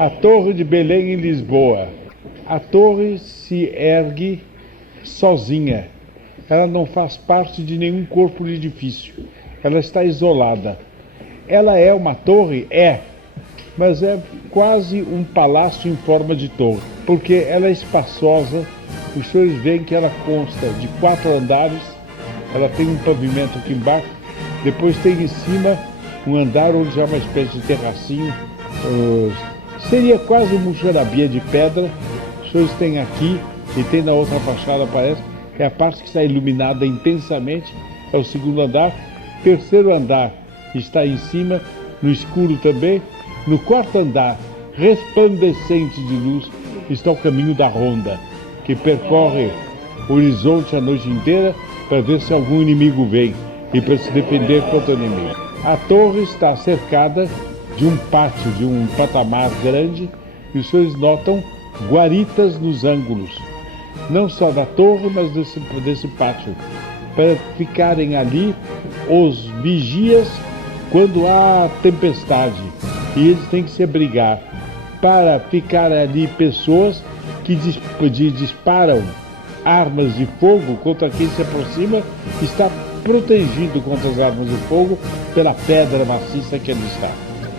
A Torre de Belém, em Lisboa. A torre se ergue sozinha. Ela não faz parte de nenhum corpo de edifício. Ela está isolada. Ela é uma torre? É. Mas é quase um palácio em forma de torre. Porque ela é espaçosa. Os senhores veem que ela consta de 4 andares. Ela tem um pavimento aqui embaixo. Depois tem em cima um andar onde já é uma espécie de terracinho. Seria quase um muxarabia de pedra. Os senhores têm aqui e tem na outra fachada, parece, que é a parte que está iluminada intensamente, é o 2º andar. 3º andar está em cima, no escuro também. No 4º andar, resplandecente de luz, está o caminho da ronda, que percorre o horizonte a noite inteira para ver se algum inimigo vem e para se defender contra o inimigo. A torre está cercada de um pátio, de um patamar grande, e os senhores notam guaritas nos ângulos, não só da torre, mas desse pátio, para ficarem ali os vigias quando há tempestade, e eles têm que se abrigar. Para ficar ali pessoas que disparam armas de fogo contra quem se aproxima, está protegido contra as armas de fogo pela pedra maciça que ali está.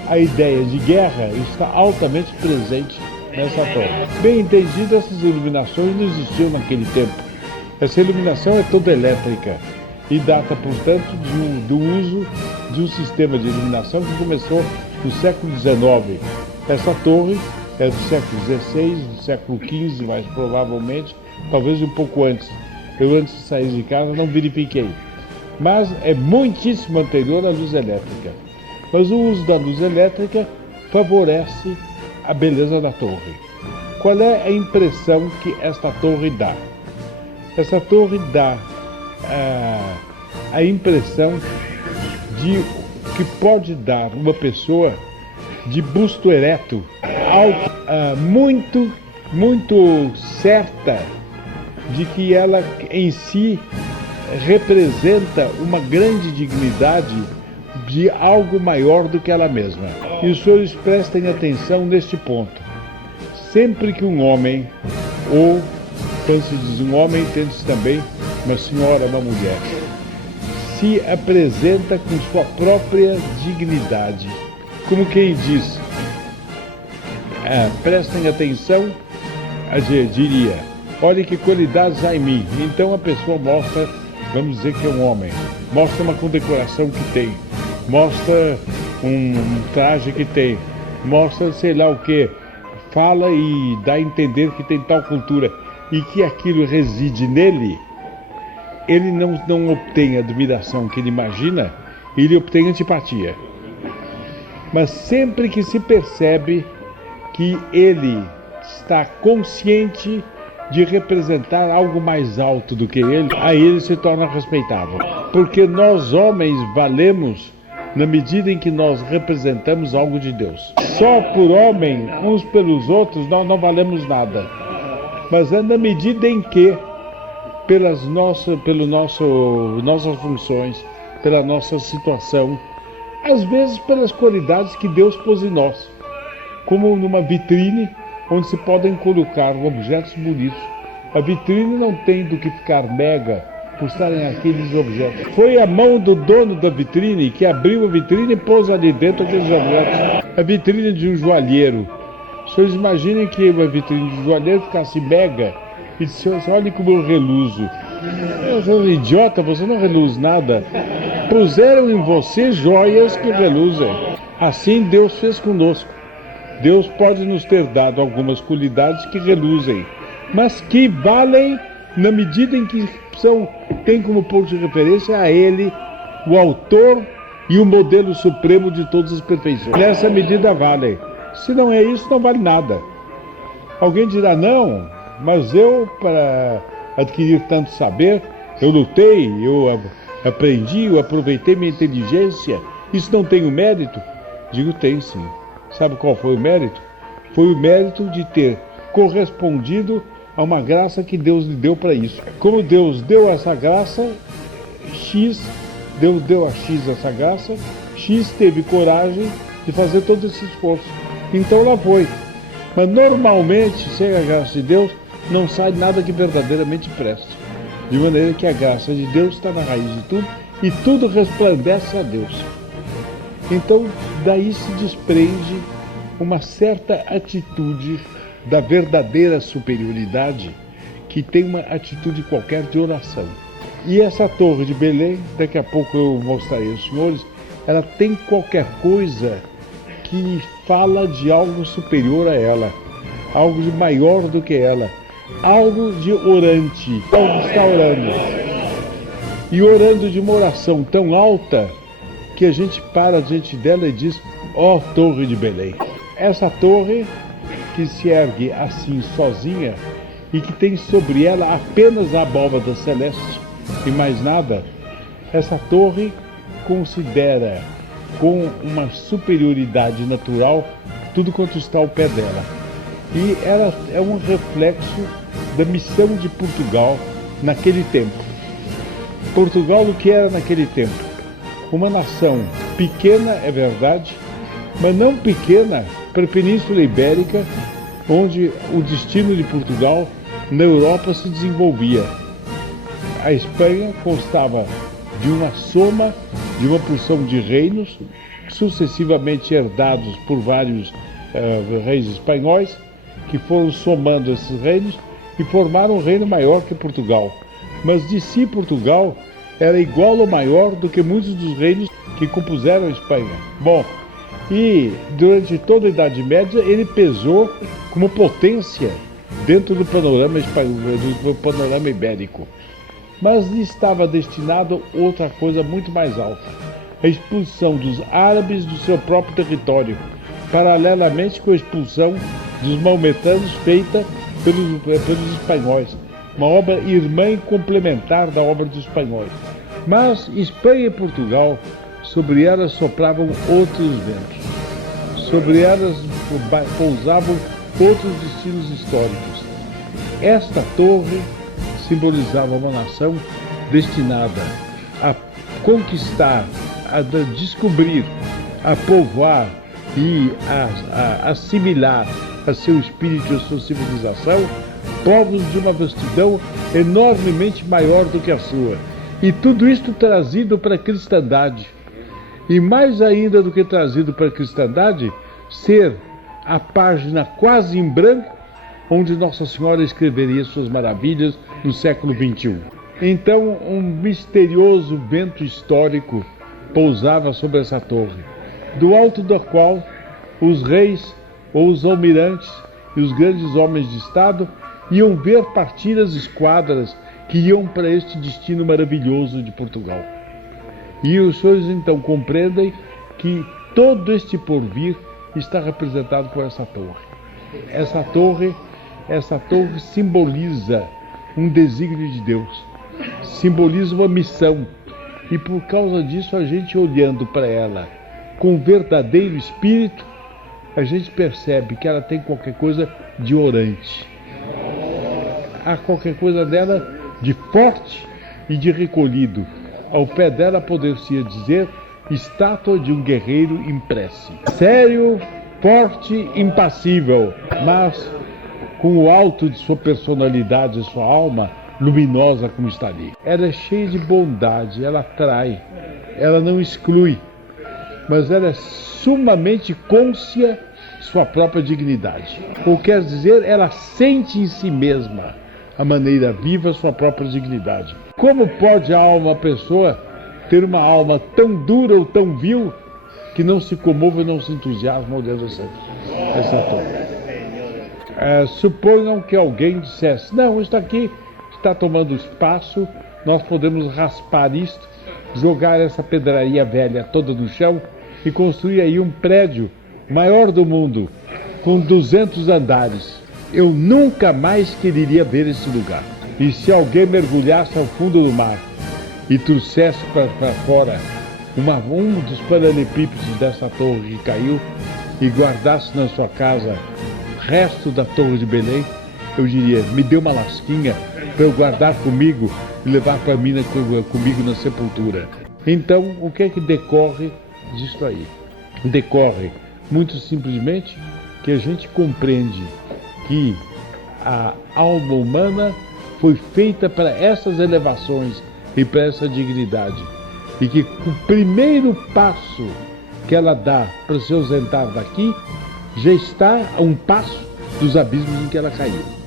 A ideia de guerra está altamente presente nessa torre. Bem entendido, essas iluminações não existiam naquele tempo. Essa iluminação é toda elétrica e data, portanto, do uso de um sistema de iluminação que começou no século XIX. Essa torre é do século XVI, do século XV, mais provavelmente, talvez um pouco antes. Eu, antes de sair de casa, não verifiquei. Mas é muitíssimo anterior à luz elétrica. Mas o uso da luz elétrica favorece a beleza da torre. Qual é a impressão que esta torre dá? Essa torre dá a impressão de que pode dar uma pessoa de busto ereto, muito certa de que ela em si representa uma grande dignidade de algo maior do que ela mesma. E os senhores prestem atenção neste ponto. Sempre que um homem, ou quando se diz um homem, entende-se também uma senhora, uma mulher, se apresenta com sua própria dignidade, como quem diz, prestem atenção, diria, olhem que qualidades há em mim. Então a pessoa mostra, vamos dizer que é um homem, mostra uma condecoração que tem, mostra um traje que tem, mostra sei lá o que, fala e dá a entender que tem tal cultura e que aquilo reside nele. Ele não obtém a admiração que ele imagina, ele obtém antipatia. Mas sempre que se percebe que ele está consciente de representar algo mais alto do que ele, aí ele se torna respeitável. Porque nós homens valemos na medida em que nós representamos algo de Deus. Só por homem, uns pelos outros, nós não valemos nada. Mas é na medida em que, pelas nossas funções, pela nossa situação, às vezes pelas qualidades que Deus pôs em nós, como numa vitrine onde se podem colocar objetos bonitos. A vitrine não tem do que ficar mega por estarem aqueles objetos. Foi a mão do dono da vitrine que abriu a vitrine e pôs ali dentro aqueles objetos. A vitrine de um joalheiro. Os senhores imaginem que uma vitrine de um joalheiro ficasse mega e dissesse, olha como eu reluzo. Eu sou idiota, você não reluz nada. Puseram em você joias que reluzem. Assim Deus fez conosco. Deus pode nos ter dado algumas qualidades que reluzem, mas que valem na medida em que tem como ponto de referência a Ele, o autor e o modelo supremo de todas as perfeições. Nessa medida valem. Se não é isso, não vale nada. Alguém dirá, não, mas eu, para adquirir tanto saber, eu lutei, eu aprendi, eu aproveitei minha inteligência, isso não tem o mérito? Digo, tem sim. Sabe qual foi o mérito? Foi o mérito de ter correspondido a uma graça que Deus lhe deu para isso. Como Deus deu essa graça, Deus deu a X essa graça, X teve coragem de fazer todo esse esforço. Então lá foi. Mas normalmente, sem a graça de Deus, não sai nada que verdadeiramente preste. De maneira que a graça de Deus está na raiz de tudo e tudo resplandece a Deus. Então, daí se desprende uma certa atitude da verdadeira superioridade que tem uma atitude qualquer de oração. E essa torre de Belém, daqui a pouco eu mostrarei aos senhores, ela tem qualquer coisa que fala de algo superior a ela, algo de maior do que ela, algo de orante, algo que está orando. E orando de uma oração tão alta que a gente para diante dela e diz, ó Torre de Belém. Essa torre que se ergue assim sozinha e que tem sobre ela apenas a abóbada celeste e mais nada, essa torre considera com uma superioridade natural tudo quanto está ao pé dela. E ela é um reflexo da missão de Portugal naquele tempo. Portugal, o que era naquele tempo? Uma nação pequena, é verdade, mas não pequena para a Península Ibérica, onde o destino de Portugal na Europa se desenvolvia. A Espanha constava de uma soma, de uma porção de reinos, sucessivamente herdados por vários reis espanhóis, que foram somando esses reinos e formaram um reino maior que Portugal. Mas de si Portugal era igual ou maior do que muitos dos reinos que compuseram a Espanha. Bom, e durante toda a Idade Média ele pesou como potência dentro do panorama espanhol, do panorama ibérico. Mas lhe estava destinado outra coisa muito mais alta, a expulsão dos árabes do seu próprio território, paralelamente com a expulsão dos maometanos feita pelos espanhóis, uma obra irmã e complementar da obra dos espanhóis. Mas Espanha e Portugal, sobre elas sopravam outros ventos, sobre elas pousavam outros destinos históricos. Esta torre simbolizava uma nação destinada a conquistar, a descobrir, a povoar e a assimilar a seu espírito e a sua civilização povos de uma vastidão enormemente maior do que a sua. E tudo isto trazido para a cristandade. E mais ainda do que trazido para a cristandade, ser a página quase em branco onde Nossa Senhora escreveria suas maravilhas no século XXI. Então, um misterioso vento histórico pousava sobre essa torre, do alto da qual os reis ou os almirantes e os grandes homens de Estado iam ver partir as esquadras que iam para este destino maravilhoso de Portugal. E os senhores então compreendem que todo este porvir está representado por essa torre. Essa torre simboliza um desígnio de Deus, simboliza uma missão. E por causa disso, a gente olhando para ela com verdadeiro espírito, a gente percebe que ela tem qualquer coisa de orante. Há qualquer coisa dela de forte e de recolhido. Ao pé dela poder-se dizer estátua de um guerreiro em prece. Sério, forte, impassível, mas com o alto de sua personalidade e sua alma luminosa como está ali. Ela é cheia de bondade, ela atrai, ela não exclui, mas ela é sumamente cônscia de sua própria dignidade. Ou quer dizer, ela sente em si mesma a maneira viva sua própria dignidade. Como pode uma pessoa ter uma alma tão dura ou tão vil que não se comove e não se entusiasma olhando essa torre? Suponham que alguém dissesse, não, isso aqui está tomando espaço, nós podemos raspar isto, jogar essa pedraria velha toda no chão e construir aí um prédio maior do mundo, com 200 andares. Eu nunca mais quereria ver esse lugar. E se alguém mergulhasse ao fundo do mar e trouxesse para fora um dos paralelepípedos dessa torre que caiu e guardasse na sua casa resto da Torre de Belém, eu diria, me dê uma lasquinha para eu guardar comigo e levar para mim comigo na sepultura. Então, o que é que decorre disso aí? Decorre, muito simplesmente, que a gente compreende que a alma humana foi feita para essas elevações e para essa dignidade. E que o primeiro passo que ela dá para se ausentar daqui já está a um passo dos abismos em que ela caiu.